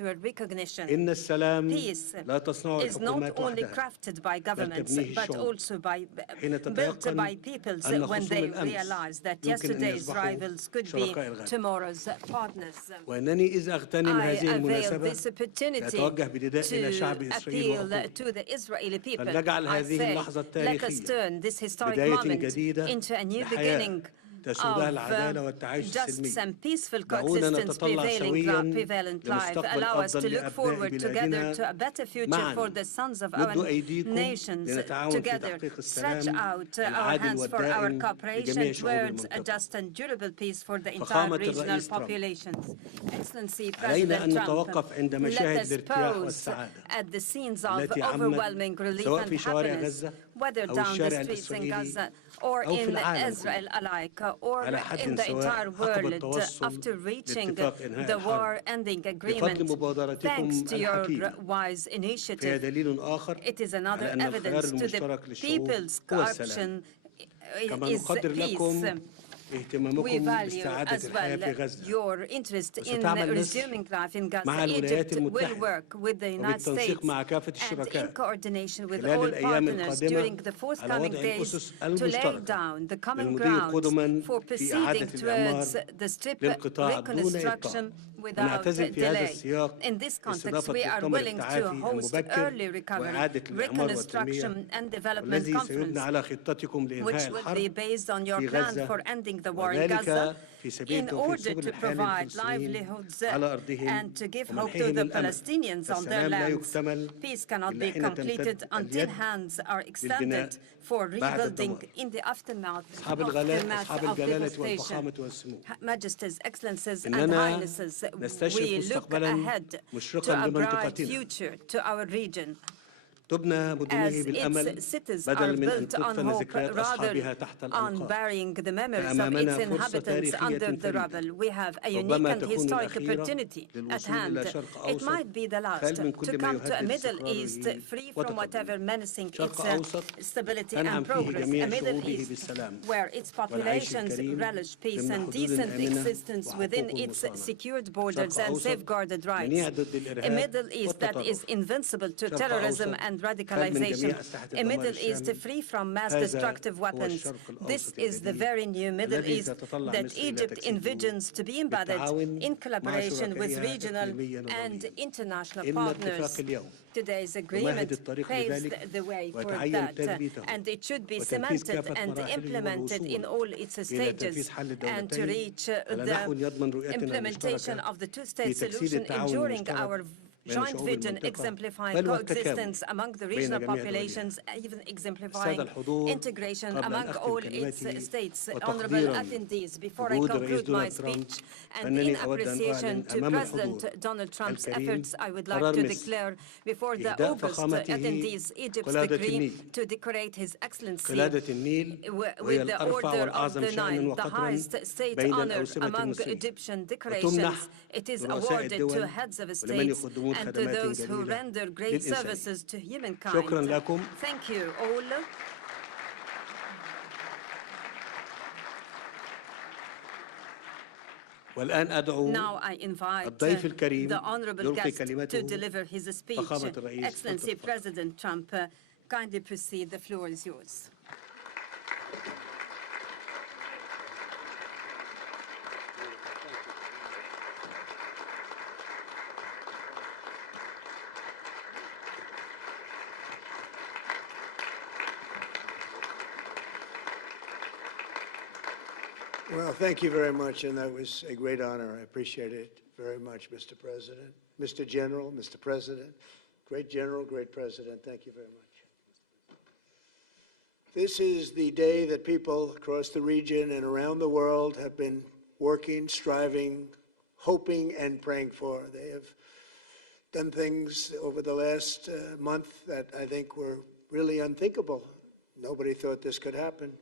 mutual recognition. Peace is not only crafted by governments, but also built by peoples when they realize that yesterday's rivals could be tomorrow's partners. I avail this opportunity to appeal to the Israeli people. I say, let us turn this historic moment into a new beginning of justice and peaceful coexistence prevalent life. Allow us to look forward together to a better future for the sons of our nations. Together, stretch out our hands for our cooperation towards a just and durable peace for the entire regional populations. Excellency President Trump, let us pause at the scenes of overwhelming relief and happiness, whether down the streets in Gaza or in Israel alike, or in the entire world, after reaching the war-ending agreement. Thanks to your wise initiative, it is another evidence to the people's corruption is peace. We value as well your interest in resuming life in Gaza. Egypt will work with the United States and in coordination with all partners during the forthcoming days to lay down the common ground for proceeding towards the strip reconstruction without delay. In this context, we are willing to host early recovery, reconstruction and development conference, which will be based on your plan for ending the war in Gaza in order to provide livelihoods and to give hope to the Palestinians on their lands. Peace cannot be completed until hands are extended for rebuilding in the aftermath of devastation. Majesties, Excellencies, and Highnesses, we look ahead to a bright future to our region, as its cities are built on hope rather on burying the memories of its inhabitants under the rubble. We have a unique and historic opportunity at hand. It might be the last to come to a Middle East free from whatever menacing its stability and progress, a Middle East where its populations relish peace and decent existence within its secured borders and safeguarded rights, a Middle East that is invincible to terrorism and radicalization, a Middle East free from mass destructive weapons. This is the very new Middle East that Egypt envisions to be embedded in collaboration with regional and international partners. Today's agreement paves the way for that, and it should be cemented and implemented in all its stages, and to reach the implementation of the two-state solution, ensuring our joint vision exemplifying coexistence among the regional populations, even exemplifying integration among all its states. Honorable attendees, before I conclude my speech, and in appreciation to President Donald Trump's efforts, I would like to declare before the August attendees Egypt's decree to decorate His Excellency with the Order of the Nile, the highest state honor among Egyptian decorations. It is awarded to heads of states and to those who render great services to humankind. Thank you all. Now I invite the honorable guest to deliver his speech. Excellency President Trump, kindly proceed. The floor is yours. Well, thank you very much, and that was a great honor. I appreciate it very much, Mr. President. Mr. General, Mr. President, great General, great President, thank you very much. This is the day that people across the region and around the world have been working, striving, hoping, and praying for. They have done things over the last month that I think were really unthinkable. Nobody thought this could happen.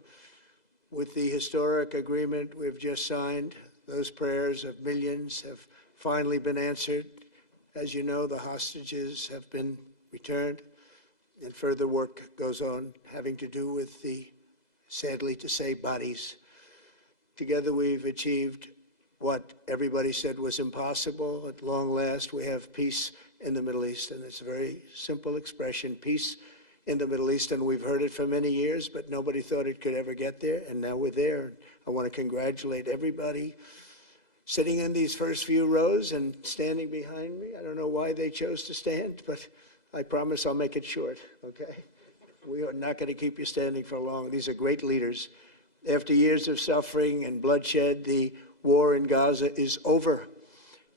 With the historic agreement we've just signed, those prayers of millions have finally been answered. As you know, the hostages have been returned, and further work goes on having to do with the, sadly to say, bodies. Together we've achieved what everybody said was impossible. At long last, we have peace in the Middle East, and it's a very simple expression, peace in the Middle East, and we've heard it for many years, but nobody thought it could ever get there, and now we're there. I want to congratulate everybody sitting in these first few rows and standing behind me. I don't know why they chose to stand, but I promise I'll make it short, okay? We are not going to keep you standing for long. These are great leaders. After years of suffering and bloodshed, the war in Gaza is over.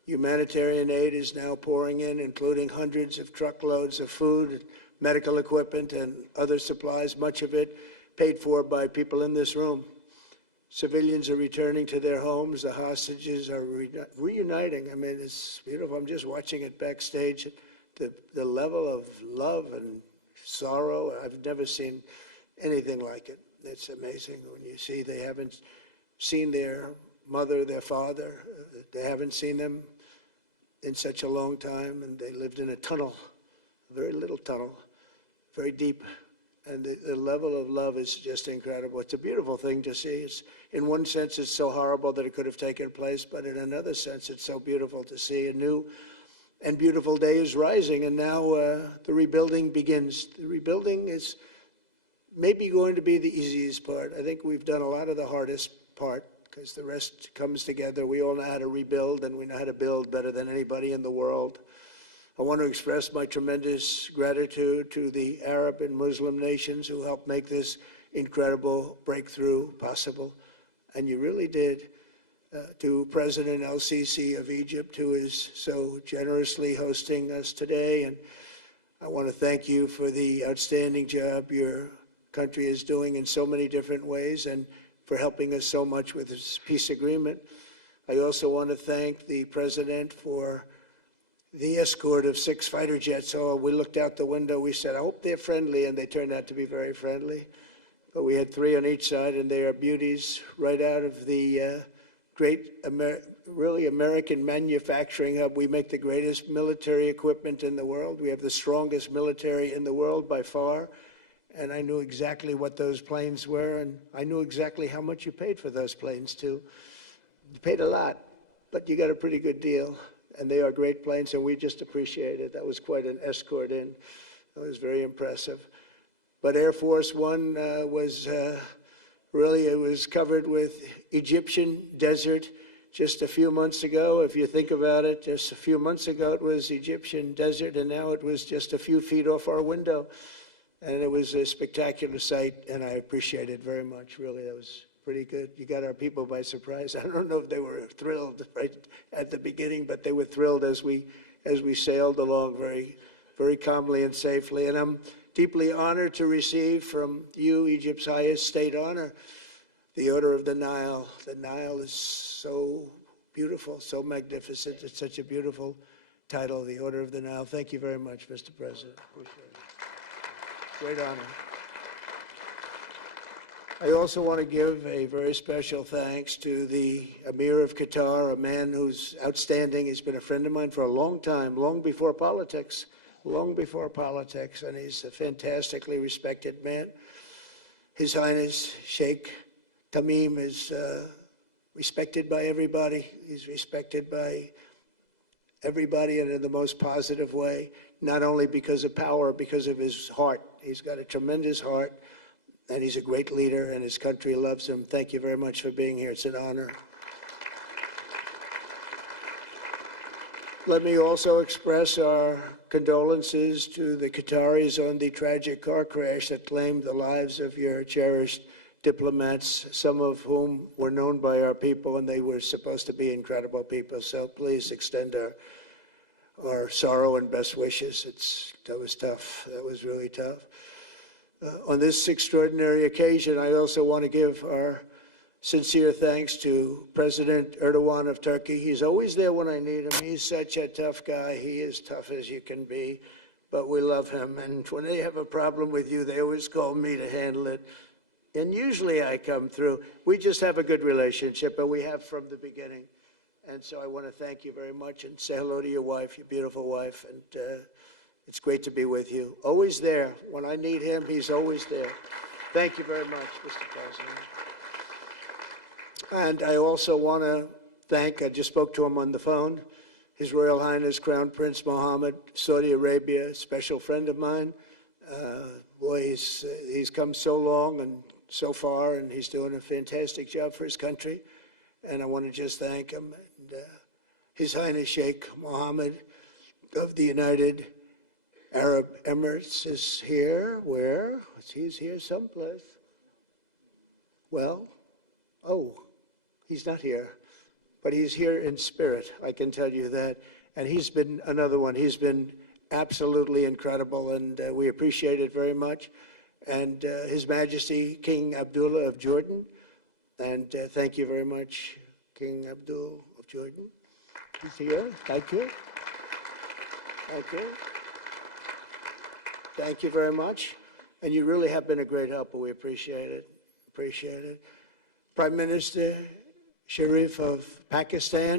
Humanitarian aid is now pouring in, including hundreds of truckloads of food, medical equipment, and other supplies, much of it paid for by people in this room. Civilians are returning to their homes. The hostages are reuniting. I mean, it's beautiful. I'm just watching it backstage. The level of love and sorrow, I've never seen anything like it. It's amazing when you see they haven't seen their mother, their father. They haven't seen them in such a long time, and they lived in a tunnel, a very little tunnel, very deep. And the level of love is just incredible. It's a beautiful thing to see. In one sense, it's so horrible that it could have taken place, but in another sense, it's so beautiful to see. A new and beautiful day is rising, and now the rebuilding begins. The rebuilding is maybe going to be the easiest part. I think we've done a lot of the hardest part, because the rest comes together. We all know how to rebuild, and we know how to build better than anybody in the world. I want to express my tremendous gratitude to the Arab and Muslim nations who helped make this incredible breakthrough possible. And you really did. To President el-Sheikh of Egypt, who is so generously hosting us today. And I want to thank you for the outstanding job your country is doing in so many different ways, and for helping us so much with this peace agreement. I also want to thank the President for the escort of 6 fighter jets. Oh, we looked out the window, we said, I hope they're friendly, and they turned out to be very friendly. But we had 3 on each side, and they are beauties right out of the great, really American manufacturing hub. We make the greatest military equipment in the world. We have the strongest military in the world by far. And I knew exactly what those planes were, and I knew exactly how much you paid for those planes, too. You paid a lot, but you got a pretty good deal. And they are great planes, and we just appreciate it. That was quite an escort in. That was very impressive. But Air Force One was really, it was covered with Egyptian desert just a few months ago. If you think about it, just a few months ago it was Egyptian desert, and now it was just a few feet off our window. And it was a spectacular sight, and I appreciate it very much. Really, that was pretty good. You got our people by surprise. I don't know if they were thrilled right at the beginning, but they were thrilled as we sailed along very, very calmly and safely. And I'm deeply honored to receive from you, Egypt's highest state honor, the Order of the Nile. The Nile is so beautiful, so magnificent. It's such a beautiful title, the Order of the Nile. Thank you very much, Mr. President. Appreciate it. Great honor. I also want to give a very special thanks to the Emir of Qatar, a man who's outstanding. He's been a friend of mine for a long time, long before politics, and he's a fantastically respected man. His Highness Sheikh Tamim is respected by everybody. He's respected by everybody, and in the most positive way, not only because of power, because of his heart. He's got a tremendous heart, and he's a great leader, and his country loves him. Thank you very much for being here. It's an honor. Let me also express our condolences to the Qataris on the tragic car crash that claimed the lives of your cherished diplomats, some of whom were known by our people, and they were supposed to be incredible people. So please extend our sorrow and best wishes. That was tough. That was really tough. On this extraordinary occasion, I also want to give our sincere thanks to President Erdogan of Turkey. He's always there when I need him. He's such a tough guy. He is tough as you can be, but we love him. And when they have a problem with you, they always call me to handle it. And usually I come through. We just have a good relationship, and we have from the beginning. And so I want to thank you very much and say hello to your wife, your beautiful wife. And it's great to be with you. Always there. When I need him, he's always there. Thank you very much, Mr. President. And I also want to thank, I just spoke to him on the phone, His Royal Highness Crown Prince Mohammed, Saudi Arabia, a special friend of mine. Boy, he's come so long and so far, and he's doing a fantastic job for his country. And I want to just thank him. And, His Highness Sheikh Mohammed of the United Arab Emirates is here. Where? He's here someplace. Well, oh, he's not here. But he's here in spirit, I can tell you that. And he's been another one. He's been absolutely incredible, and we appreciate it very much. And His Majesty King Abdullah of Jordan. And thank you very much, King Abdul of Jordan. He's here. Thank you. Thank you. Thank you very much. And you really have been a great helper. We appreciate it. Appreciate it. Prime Minister Sharif of Pakistan,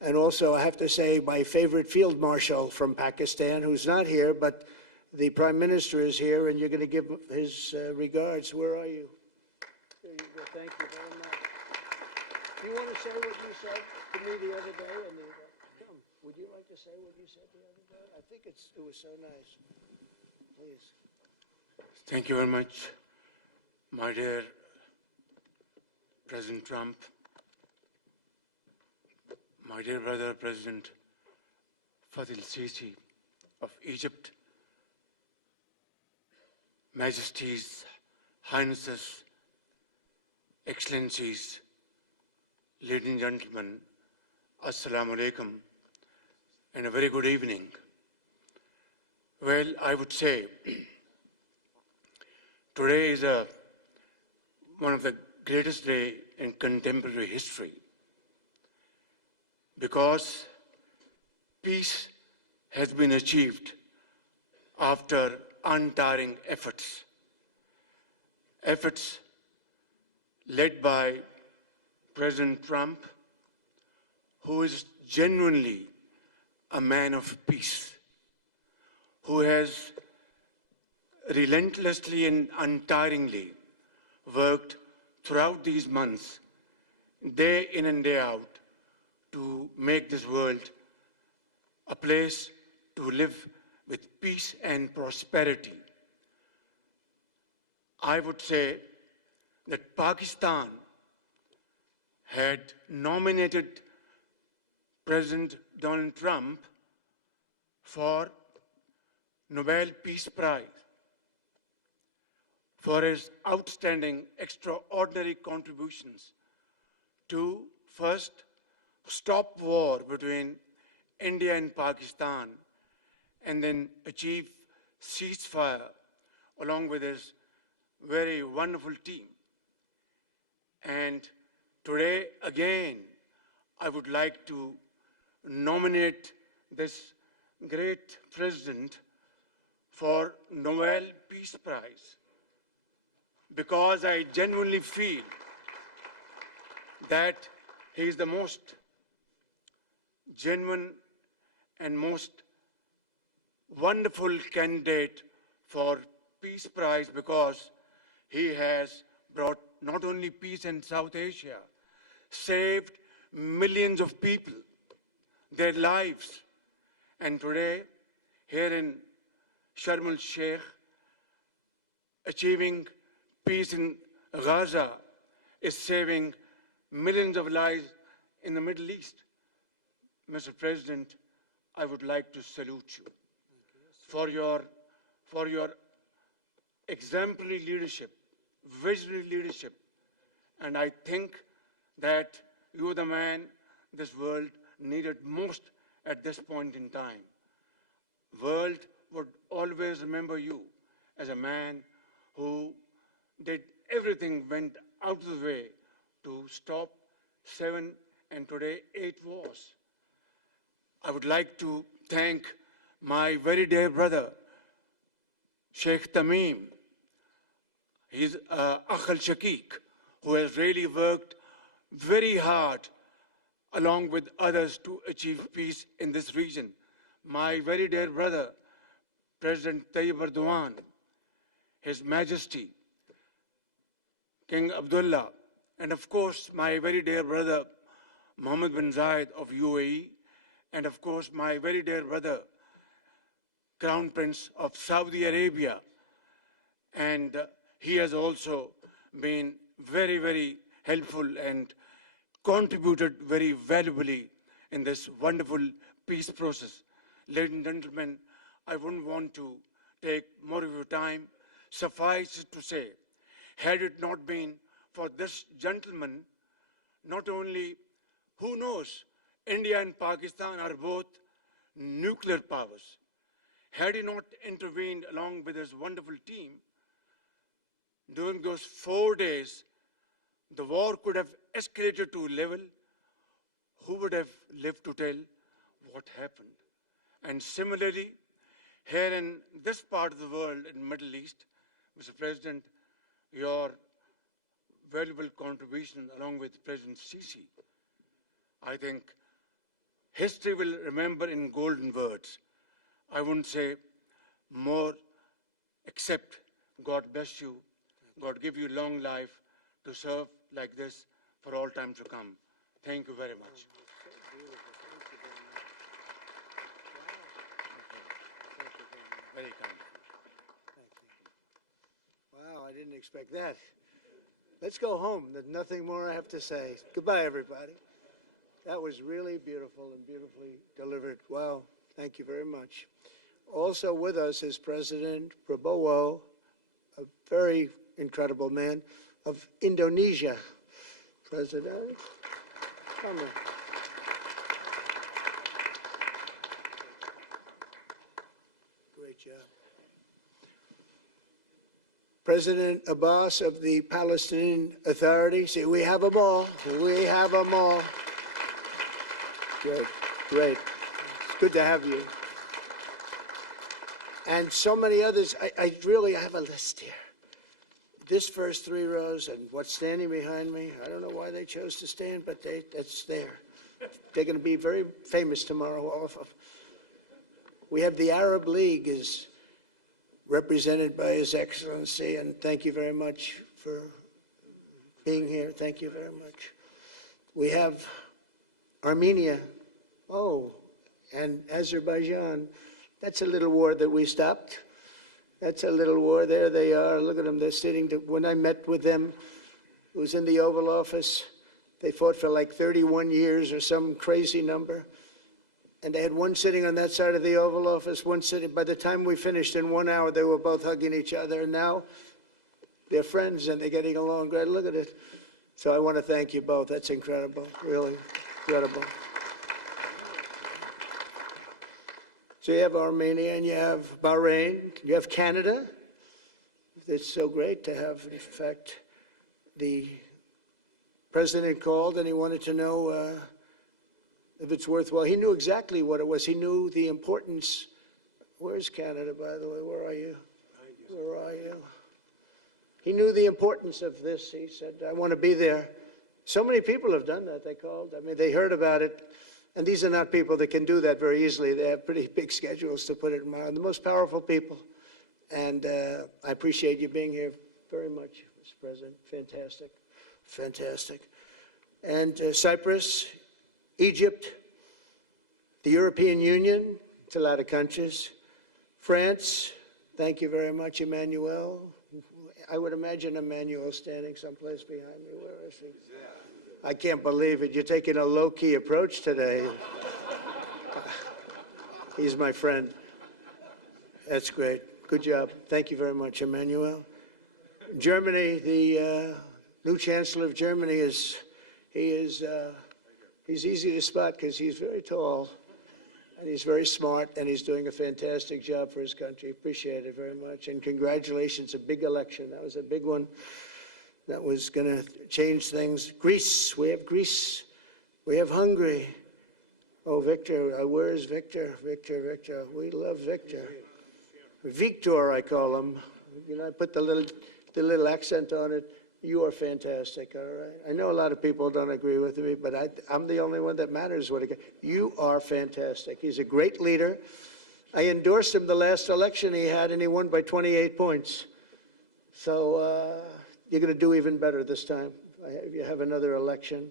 and also I have to say my favorite field marshal from Pakistan, who's not here, but the Prime Minister is here, and you're going to give his regards. Where are you? There you go. Thank you very much. Do you want to say what you said to me the other day? Come, would you like to say what you said the other day? I think it was so nice. Please. Thank you very much, my dear President Trump, my dear brother, President Fath el-Sisi of Egypt, Majesties, Highnesses, Excellencies, ladies and gentlemen, Assalamu alaikum, and a very good evening. Well, I would say today is one of the greatest days in contemporary history, because peace has been achieved after untiring efforts led by President Trump, who is genuinely a man of peace, who has relentlessly and untiringly worked throughout these months, day in and day out, to make this world a place to live with peace and prosperity. I would say that Pakistan had nominated President Donald Trump for Nobel Peace Prize for his outstanding, extraordinary contributions to first stop war between India and Pakistan, and then achieve ceasefire along with his very wonderful team. And today, again, I would like to nominate this great president for Nobel Peace Prize, because I genuinely feel that he is the most genuine and most wonderful candidate for Peace Prize, because he has brought not only peace in South Asia, saved millions of people, their lives. And today, here in Sharm el-Sheikh, achieving peace in Gaza is saving millions of lives in the Middle East. Mr. President, I would like to salute you for your exemplary leadership, visionary leadership. And I think that you're the man this world needed most at this point in time. World would always remember you as a man who did everything, went out of the way to stop 7 and today 8 wars. I would like to thank my very dear brother, Sheikh Tamim. He's el-Sheikh, who has really worked very hard along with others to achieve peace in this region. My very dear brother, President Tayyip Erdogan, His Majesty, King Abdullah, and of course, my very dear brother, Mohammed bin Zayed of UAE, and of course my very dear brother, Crown Prince of Saudi Arabia. And he has also been very, very helpful and contributed very valuably in this wonderful peace process. Ladies and gentlemen, I wouldn't want to take more of your time. Suffice it to say, had it not been for this gentleman, not only, who knows, India and Pakistan are both nuclear powers. Had he not intervened along with his wonderful team, during those 4 days, the war could have escalated to a level. Who would have lived to tell what happened? And similarly, here in this part of the world, in the Middle East, Mr. President, your valuable contribution along with President Sisi, I think history will remember in golden words. I wouldn't say more, except God bless you, God give you long life to serve like this for all time to come. Thank you very much. Very kind. Wow, I didn't expect that. Let's go home. There's nothing more I have to say. Goodbye, everybody. That was really beautiful and beautifully delivered. Wow, thank you very much. Also with us is President Prabowo, a very incredible man, of Indonesia. President, come here. Great job. President Abbas of the Palestinian Authority. See, we have them all. We have them all. Great, great. It's good to have you. And so many others. I really have a list here. This first 3 rows and what's standing behind me, I don't know why they chose to stand, but that's there. They're going to be very famous tomorrow, all of them. We have the Arab League is represented by His Excellency, and thank you very much for being here. Thank you very much. We have Armenia, and Azerbaijan. That's a little war that we stopped. That's a little war. There they are. Look at them. They're sitting. When I met with them, it was in the Oval Office. They fought for like 31 years or some crazy number. And they had one sitting on that side of the Oval Office, one sitting. By the time we finished in 1 hour, they were both hugging each other. And now they're friends and they're getting along great. Look at it. So I want to thank you both. That's incredible. Really incredible. So you have Armenia and you have Bahrain, you have Canada. It's so great to have, in fact, the president called and he wanted to know if it's worthwhile. He knew exactly what it was. He knew the importance. Where's Canada, by the way? Where are you? Where are you? He knew the importance of this. He said, I want to be there. So many people have done that. They called. I mean, they heard about it. And these are not people that can do that very easily. They have pretty big schedules to put it in mind. The most powerful people. And I appreciate you being here very much, Mr. President. Fantastic. Fantastic. And Cyprus, Egypt, the European Union, it's a lot of countries. France, thank you very much, Emmanuel. I would imagine Emmanuel standing someplace behind me. Where is he? I can't believe it. You're taking a low-key approach today. He's my friend. That's great. Good job. Thank you very much, Emmanuel. Germany, the new Chancellor of Germany he's easy to spot because he's very tall and he's very smart and he's doing a fantastic job for his country. Appreciate it very much. And congratulations, a big election. That was a big one. That was going to change things. Greece, we have Greece. We have Hungary. Oh, Victor, where's Victor? Victor. We love Victor. Victor, I call him. You know, I put the little accent on it. You are fantastic, all right? I know a lot of people don't agree with me, but I'm the only one that matters. You are fantastic. He's a great leader. I endorsed him the last election he had, and he won by 28 points. So, you're going to do even better this time. If you have another election,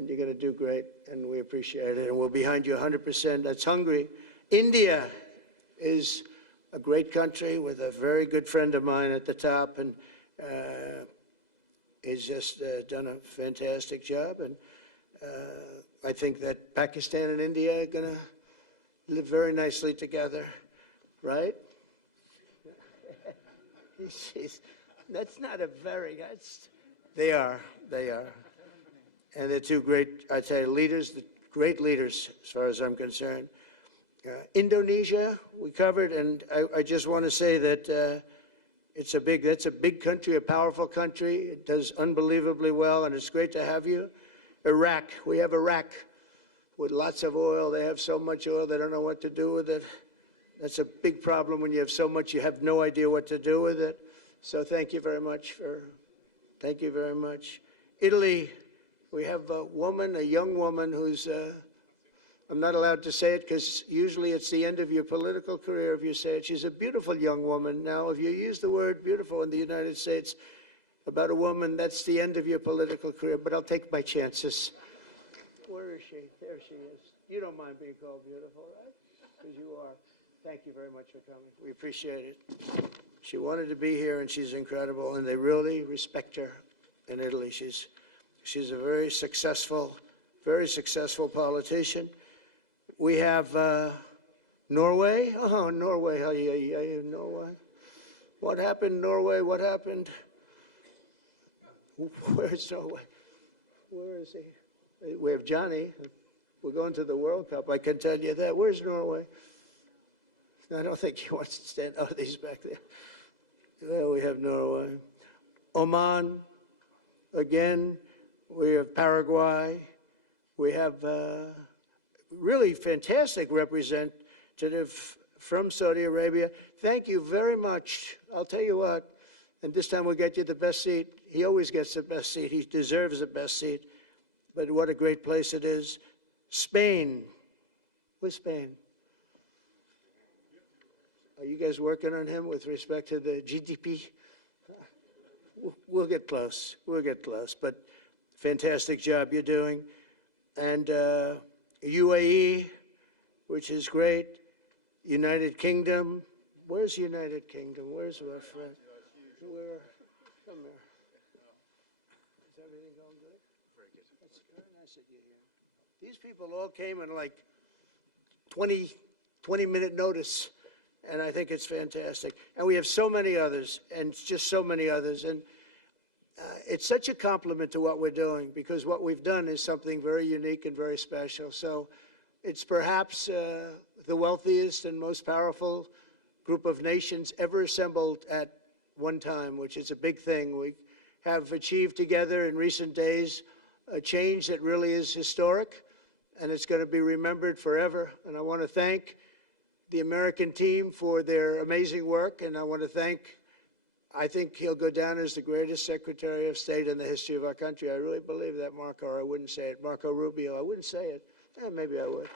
and you're going to do great, and we appreciate it, and we're behind you 100%. That's Hungary. India is a great country with a very good friend of mine at the top, and he's just done a fantastic job. And I think that Pakistan and India are going to live very nicely together, right? That's not a very, they are. And they're two great, I'd say, leaders, great leaders as far as I'm concerned. Indonesia, we covered, and I just want to say that that's a big country, a powerful country. It does unbelievably well, and it's great to have you. Iraq, we have Iraq with lots of oil. They have so much oil, they don't know what to do with it. That's a big problem when you have so much, you have no idea what to do with it. So thank you very much thank you very much. Italy, we have a young woman who's, I'm not allowed to say it because usually it's the end of your political career if you say it. She's a beautiful young woman. Now, if you use the word beautiful in the United States about a woman, that's the end of your political career, but I'll take my chances. Where is she? There she is. You don't mind being called beautiful, right? Because you are. Thank you very much for coming. We appreciate it. She wanted to be here, and she's incredible, and they really respect her in Italy. She's a very successful politician. We have Norway. Oh, Norway. Norway. What happened, Norway? What happened? Where's Norway? Where is he? We have Johnny. We're going to the World Cup. I can tell you that. Where's Norway? I don't think he wants to stand. Oh, he's back there. Well, we have Norway. Oman. Again, we have Paraguay. We have really fantastic representative from Saudi Arabia. Thank you very much. I'll tell you what, and this time we'll get you the best seat. He always gets the best seat. He deserves the best seat. But what a great place it is. Spain. Where's Spain? Are you guys working on him with respect to the GDP? We'll get close. We'll get close. But fantastic job you're doing. And UAE, which is great. United Kingdom. Where's United Kingdom? Where's my friend? Come here. Is everything going good? Very good. That's very nice that you're here. These people all came in like 20-minute notice. And I think it's fantastic. And we have so many others, and just so many others. And it's such a compliment to what we're doing, because what we've done is something very unique and very special. So it's perhaps the wealthiest and most powerful group of nations ever assembled at one time, which is a big thing. We have achieved together in recent days a change that really is historic, and it's going to be remembered forever. And I want to thank the American team for their amazing work, and I want to thank, I think he'll go down as the greatest Secretary of State in the history of our country. I really believe that, Marco, or I wouldn't say it. Marco Rubio, I wouldn't say it. Maybe I would.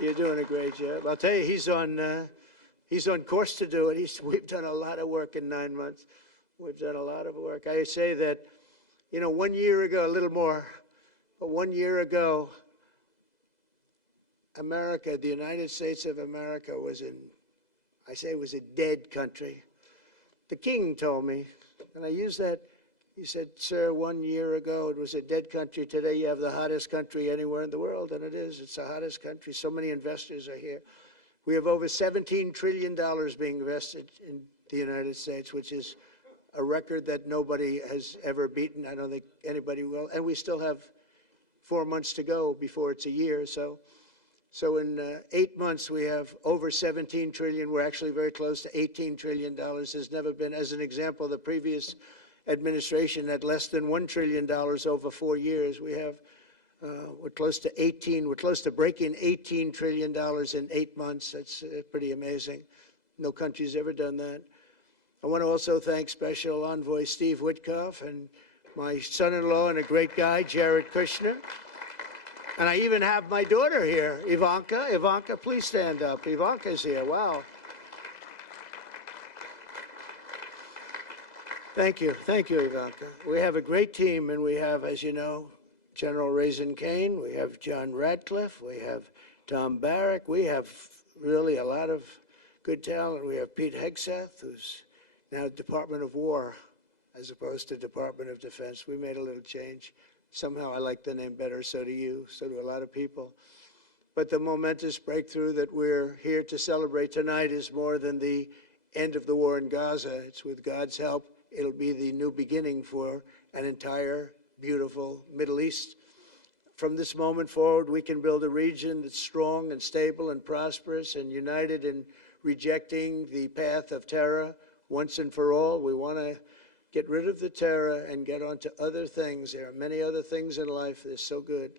You're doing a great job. I'll tell you, he's on course to do it. We've done a lot of work in 9 months. We've done a lot of work. I say that, 1 year ago, a little more, but 1 year ago, America, the United States of America was a dead country. The king told me, and I use that, he said, sir, 1 year ago it was a dead country. Today you have the hottest country anywhere in the world, and it is. It's the hottest country. So many investors are here. We have over $17 trillion being invested in the United States, which is a record that nobody has ever beaten. I don't think anybody will. And we still have 4 months to go before it's a year. So in 8 months, we have over 17 trillion. We're actually very close to $18 trillion. There's never been, as an example, the previous administration had less than $1 trillion over 4 years. We have, we're close to breaking $18 trillion in 8 months. That's pretty amazing. No country's ever done that. I want to also thank Special Envoy Steve Witkoff and my son-in-law and a great guy, Jared Kushner. And I even have my daughter here, Ivanka. Ivanka, please stand up. Ivanka's here. Wow. Thank you. Thank you, Ivanka. We have a great team, and we have, as you know, General Raisin Kane, we have John Radcliffe, we have Tom Barrack, we have really a lot of good talent. We have Pete Hegseth, who's now Department of War as opposed to Department of Defense. We made a little change. Somehow I like the name better, so do you, so do a lot of people. But the momentous breakthrough that we're here to celebrate tonight is more than the end of the war in Gaza. It's with God's help, it'll be the new beginning for an entire beautiful Middle East. From this moment forward, we can build a region that's strong and stable and prosperous and united in rejecting the path of terror once and for all. We want to get rid of the terror and get on to other things. There are many other things in life that are so good.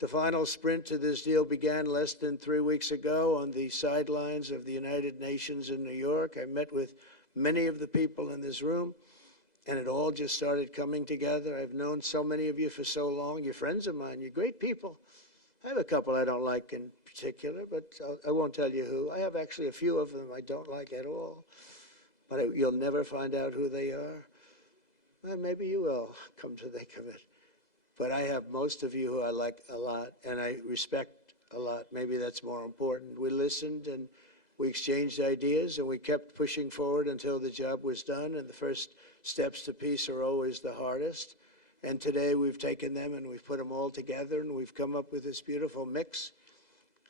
The final sprint to this deal began less than 3 weeks ago on the sidelines of the United Nations in New York. I met with many of the people in this room, and it all just started coming together. I've known so many of you for so long. You're friends of mine. You're great people. I have a couple I don't like in particular, but I won't tell you who. I have actually a few of them I don't like at all, but you'll never find out who they are. Well, maybe you will, come to think of it. But I have most of you who I like a lot, and I respect a lot. Maybe that's more important. We listened, and we exchanged ideas, and we kept pushing forward until the job was done, and the first steps to peace are always the hardest. And today we've taken them, and we've put them all together, and we've come up with this beautiful mix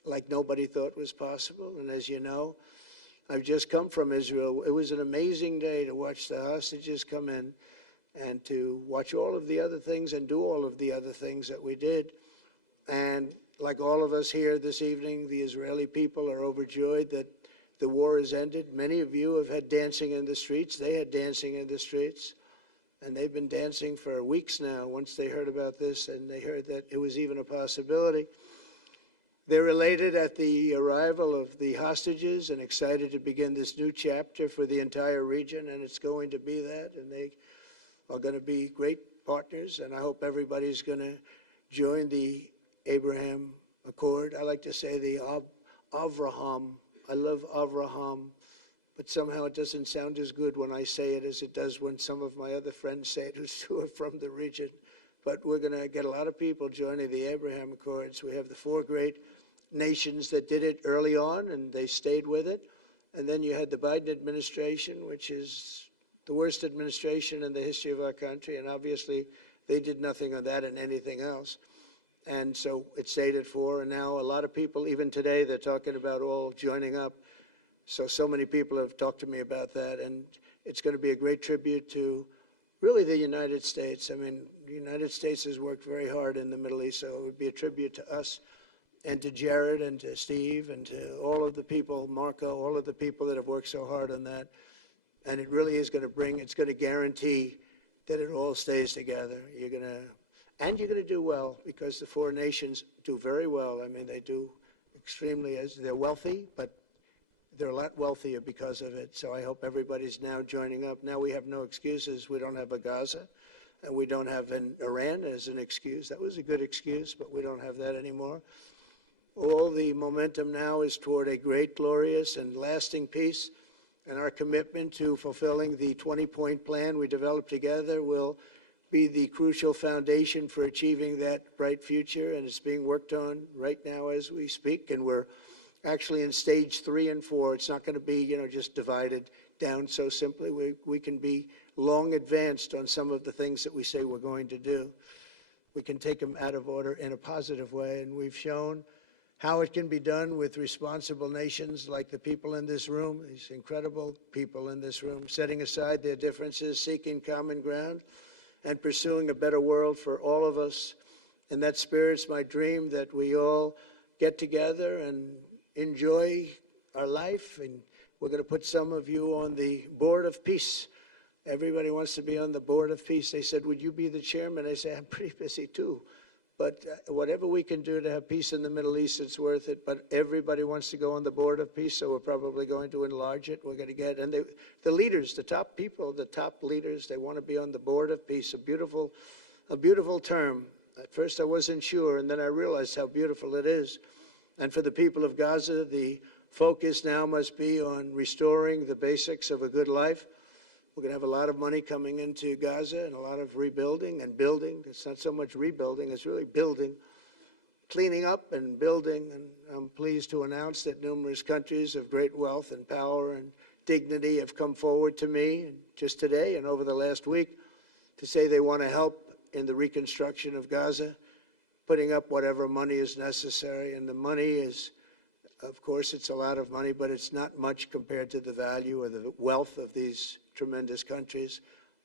like nobody thought was possible. And as you know, I've just come from Israel. It was an amazing day to watch the hostages come in and to watch all of the other things and do all of the other things that we did. And like all of us here this evening, the Israeli people are overjoyed that the war has ended. Many of you have had dancing in the streets. They had dancing in the streets. And they've been dancing for weeks now once they heard about this and they heard that it was even a possibility. They're elated at the arrival of the hostages and excited to begin this new chapter for the entire region, and it's going to be that, and they are going to be great partners, and I hope everybody's going to join the Abraham Accord. I like to say the Avraham. I love Avraham, but somehow it doesn't sound as good when I say it as it does when some of my other friends say it who are from the region. But we're going to get a lot of people joining the Abraham Accords. We have the 4 great nations that did it early on, and they stayed with it. And then you had the Biden administration, which is the worst administration in the history of our country, and obviously they did nothing on that and anything else. And so it stayed at 4, and now a lot of people, even today, they're talking about all joining up. So many people have talked to me about that, and it's going to be a great tribute to really the United States. I mean, the United States has worked very hard in the Middle East, so it would be a tribute to us and to Jared and to Steve and to all of the people, Marco, all of the people that have worked so hard on that. And it really is going to it's going to guarantee that it all stays together. You're going to do well, because the 4 nations do very well. I mean, they do extremely, as they're wealthy, but they're a lot wealthier because of it. So I hope everybody's now joining up. Now we have no excuses. We don't have a Gaza, and we don't have an Iran as an excuse. That was a good excuse, but we don't have that anymore. All the momentum now is toward a great, glorious, and lasting peace. And our commitment to fulfilling the 20-point plan we developed together will be the crucial foundation for achieving that bright future. And it's being worked on right now as we speak. And we're actually in stage 3 and 4. It's not going to be, just divided down so simply. We can be long advanced on some of the things that we say we're going to do. We can take them out of order in a positive way. And we've shown how it can be done with responsible nations like the people in this room, these incredible people in this room, setting aside their differences, seeking common ground, and pursuing a better world for all of us. In that spirit, it's my dream that we all get together and enjoy our life. And we're going to put some of you on the Board of Peace. Everybody wants to be on the Board of Peace. They said, would you be the chairman? I say, I'm pretty busy too. But whatever we can do to have peace in the Middle East, it's worth it. But everybody wants to go on the Board of Peace, so we're probably going to enlarge it. We're going to get, and the leaders, the top people, the top leaders, they want to be on the Board of Peace. A beautiful term. At first I wasn't sure, and then I realized how beautiful it is. And for the people of Gaza, the focus now must be on restoring the basics of a good life. We're going to have a lot of money coming into Gaza and a lot of rebuilding and building. It's not so much rebuilding, it's really building, cleaning up and building. And I'm pleased to announce that numerous countries of great wealth and power and dignity have come forward to me just today and over the last week to say they want to help in the reconstruction of Gaza, putting up whatever money is necessary. And the money is, of course, it's a lot of money, but it's not much compared to the value or the wealth of these tremendous countries.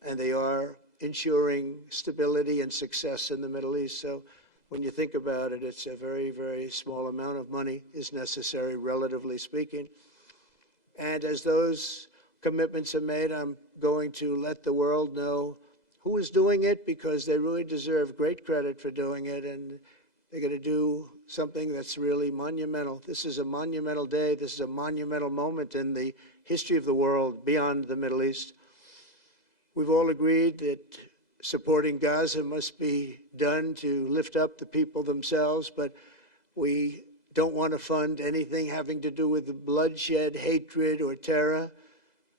And they are ensuring stability and success in the Middle East. So when you think about it, it's a very, very small amount of money is necessary, relatively speaking. And as those commitments are made, I'm going to let the world know who is doing it, because they really deserve great credit for doing it. And they're going to do something that's really monumental. This is a monumental day. This is a monumental moment in the history of the world beyond the Middle East. We've all agreed that supporting Gaza must be done to lift up the people themselves, but we don't want to fund anything having to do with bloodshed, hatred, or terror,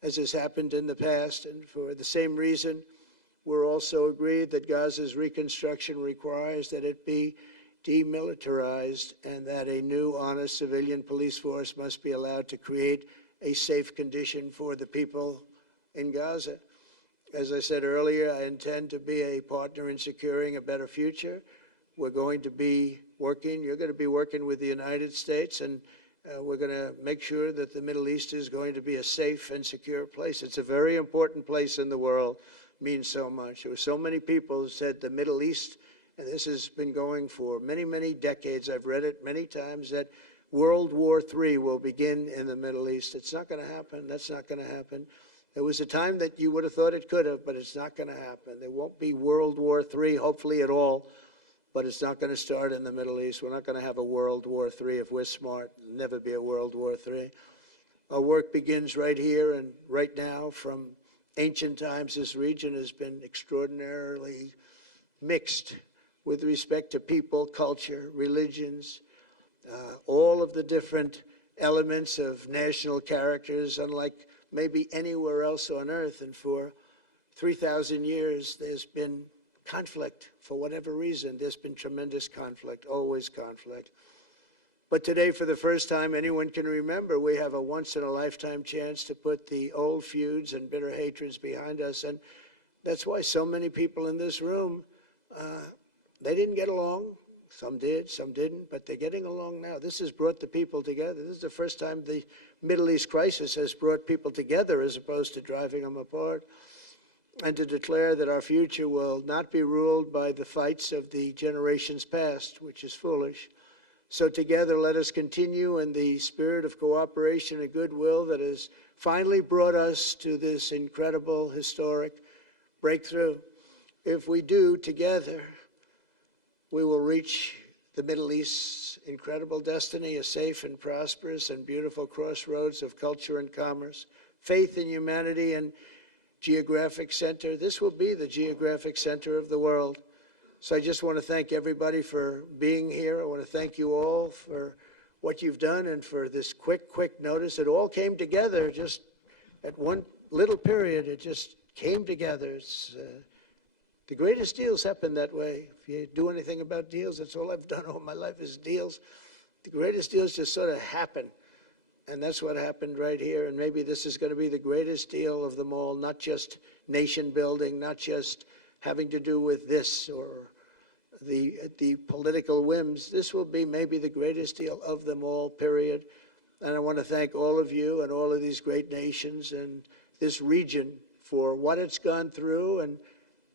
as has happened in the past. And for the same reason, we're also agreed that Gaza's reconstruction requires that it be demilitarized and that a new, honest civilian police force must be allowed to create a safe condition for the people in Gaza. As I said earlier, I intend to be a partner in securing a better future. We're going to be working, you're going to be working with the United States, and we're going to make sure that the Middle East is going to be a safe and secure place. It's a very important place in the world, means so much. There were so many people who said the Middle East, and this has been going for many, many decades. I've read it many times, that World War III will begin in the Middle East. It's not going to happen. That's not going to happen. There was a time that you would have thought it could have, but it's not going to happen. There won't be World War III, hopefully at all, but it's not going to start in the Middle East. We're not going to have a World War III if we're smart. There'll never be a World War III. Our work begins right here and right now. From ancient times, this region has been extraordinarily mixed with respect to people, culture, religions, all of the different elements of national characters, unlike maybe anywhere else on earth. And for 3,000 years, there's been conflict. For whatever reason, there's been tremendous conflict, always conflict. But today, for the first time anyone can remember, we have a once-in-a-lifetime chance to put the old feuds and bitter hatreds behind us. And that's why so many people in this room, they didn't get along. Some did, some didn't, but they're getting along now. This has brought the people together. This is the first time the Middle East crisis has brought people together as opposed to driving them apart. And to declare that our future will not be ruled by the fights of the generations past, which is foolish. So together, let us continue in the spirit of cooperation and goodwill that has finally brought us to this incredible, historic breakthrough. If we do together, we will reach the Middle East's incredible destiny, a safe and prosperous and beautiful crossroads of culture and commerce, faith in humanity and geographic center. This will be the geographic center of the world. So I just want to thank everybody for being here. I want to thank you all for what you've done and for this quick notice. It all came together just at one little period. It just came together. It's, the greatest deals happen that way. If you do anything about deals, that's all I've done all my life is deals. The greatest deals just sort of happen. And that's what happened right here. And maybe this is going to be the greatest deal of them all, not just nation building, not just having to do with this or the political whims. This will be maybe the greatest deal of them all, period. And I want to thank all of you and all of these great nations and this region for what it's gone through and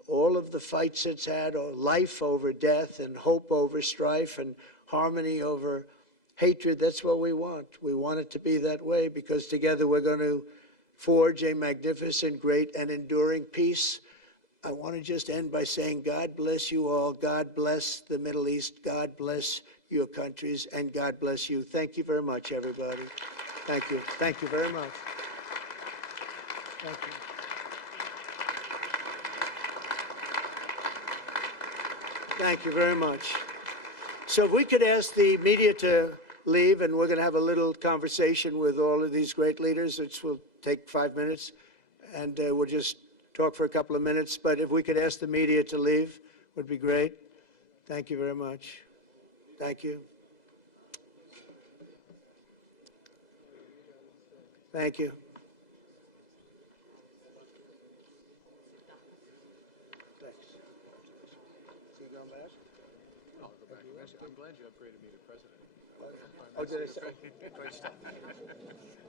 all of the fights it's had, or life over death and hope over strife and harmony over hatred. That's what we want. We want it to be that way because together we're going to forge a magnificent, great, and enduring peace. I want to just end by saying God bless you all. God bless the Middle East. God bless your countries, and God bless you. Thank you very much, everybody. Thank you. Thank you very much. Thank you. Thank you very much. So if we could ask the media to leave, and we're going to have a little conversation with all of these great leaders, which will take 5 minutes. and we'll just talk for a couple of minutes. But if we could ask the media to leave, would be great. Thank you very much. Thank you. Thank you. Thanks. So you going back? No, I'll go back. I'm glad you upgraded me to president. Oh, did I say? Great stuff.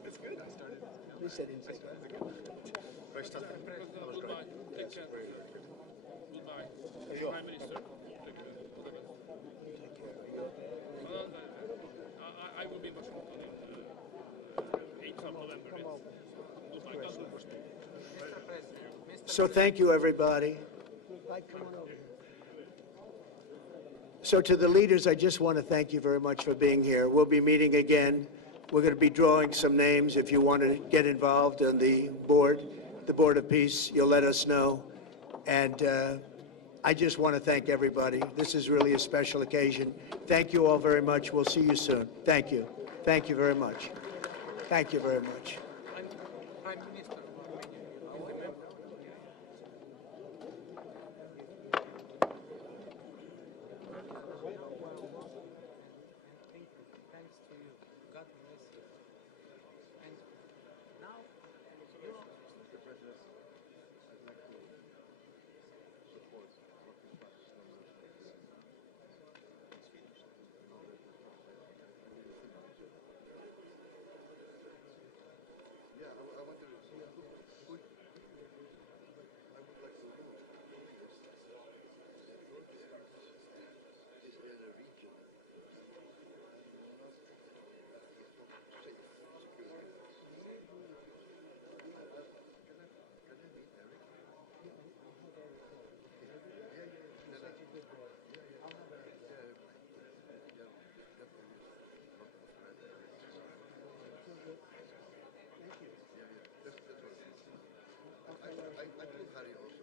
It's good. I started. At least I didn't say that. Great stuff. That was great. Take care. Goodbye. Prime Minister. Take care. All the best. I will be in Washington in 8th of November. Goodbye. God bless. So thank you, everybody. So to the leaders, I just want to thank you very much for being here. We'll be meeting again. We're going to be drawing some names. If you want to get involved on the Board of Peace, you'll let us know. And I just want to thank everybody. This is really a special occasion. Thank you all very much. We'll see you soon. Thank you. Thank you very much. Thank you very much. Prime Minister. Thanks to you. God bless you. And now, Mr. President, I'd like to support working class Yeah, I wonder who I would like to move. Is in a region. I told Harry also.